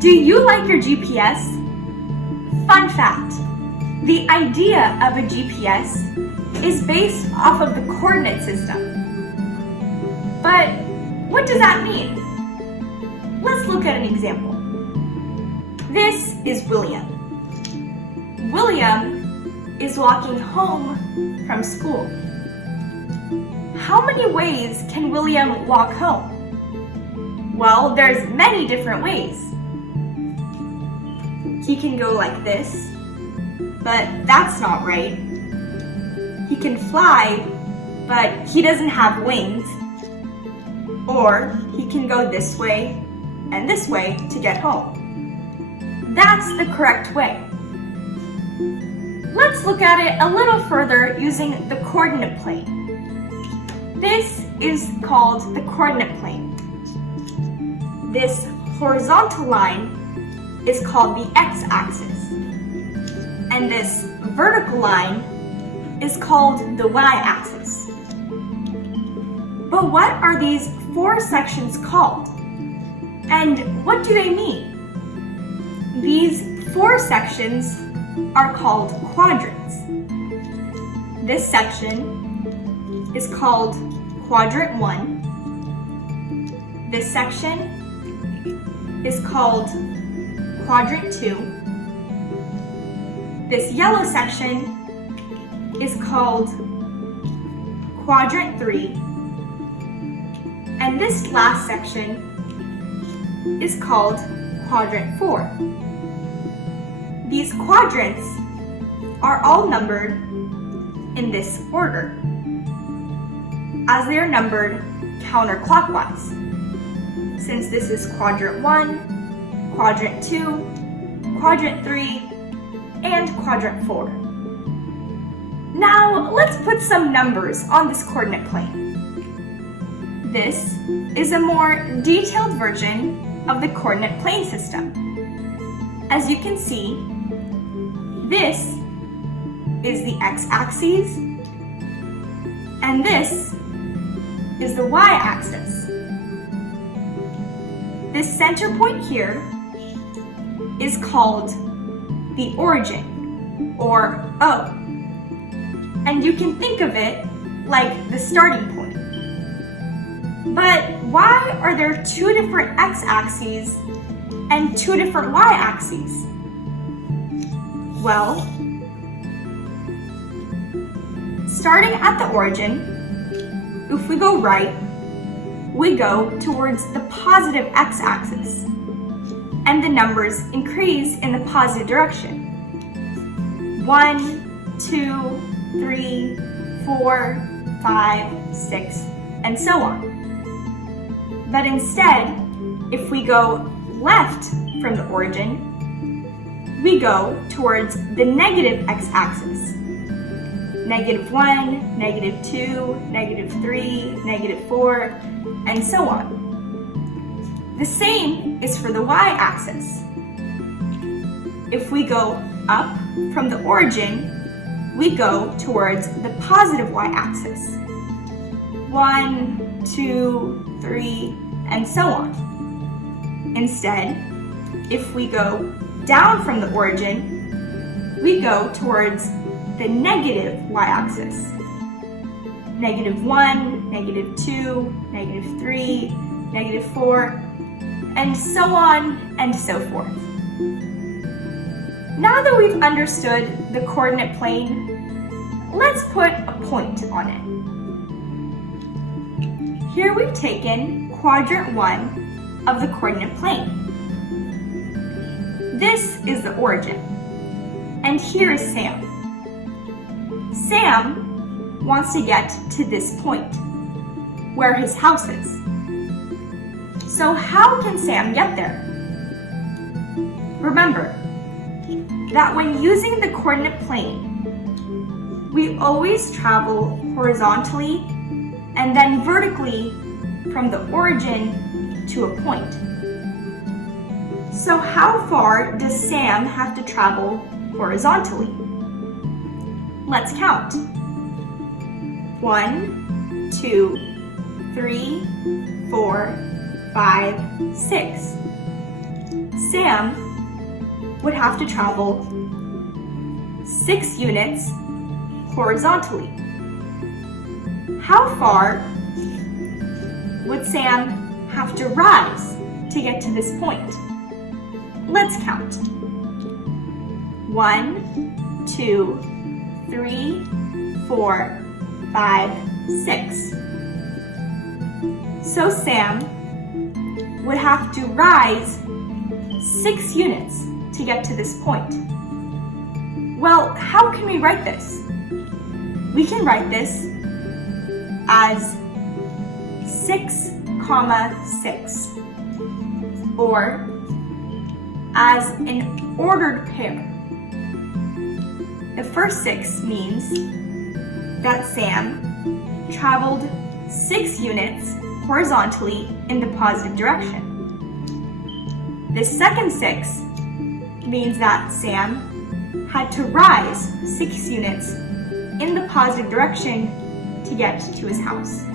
Do you like your GPS? Fun fact, the idea of a GPS is based off of the coordinate system. But what does that mean? Let's look at an example. This is William. William is walking home from school. How many ways can William walk home? Well, there's many different ways. He can go like this, but that's not right. He can fly, but he doesn't have wings. Or he can go this way and this way to get home. That's the correct way. Let's look at it a little further using the coordinate plane. This is called the coordinate plane. This horizontal line is called the x-axis. And this vertical line is called the y-axis. But what are these four sections called? And what do they mean? These four sections are called quadrants. This section is called quadrant 1. This section is called quadrant 2. This yellow section is called quadrant 3. And this last section is called quadrant 4. These quadrants are all numbered in this order, as they are numbered counterclockwise. Since this is quadrant 1, quadrant 2, quadrant 3, and quadrant 4. Now, let's put some numbers on this coordinate plane. This is a more detailed version of the coordinate plane system. As you can see, this is the x-axis, and this is the y-axis. This center point here is called the origin, or O. And you can think of it like the starting point. But why are there two different x-axes and two different y-axes? Well, starting at the origin, if we go right, we go towards the positive x-axis, and the numbers increase in the positive direction. 1, 2, 3, 4, 5, 6, and so on. But instead, if we go left from the origin, we go towards the negative x-axis. -1, -2, -3, -4, and so on. The same is for the y-axis. If we go up from the origin, we go towards the positive y-axis. 1, 2, 3, and so on. Instead, if we go down from the origin, we go towards the negative y-axis. -1, -2, -3, -4, and so on and so forth. Now that we've understood the coordinate plane, let's put a point on it. Here we've taken quadrant 1 of the coordinate plane. This is the origin, and here is Sam. Sam wants to get to this point, where his house is. So how can Sam get there? Remember that when using the coordinate plane, we always travel horizontally and then vertically from the origin to a point. So how far does Sam have to travel horizontally? Let's count. 1, 2, 3, 4, 5, 6. Sam would have to travel 6 units horizontally. How far would Sam have to rise to get to this point? Let's count. 1, 2, 3, 4, 5, 6. So Sam would have to rise 6 units to get to this point. Well, how can we write this? We can write this as 6, 6, or as an ordered pair. The first 6 means that Sam traveled 6 units horizontally in the positive direction. The second 6 means that Sam had to rise 6 units in the positive direction to get to his house.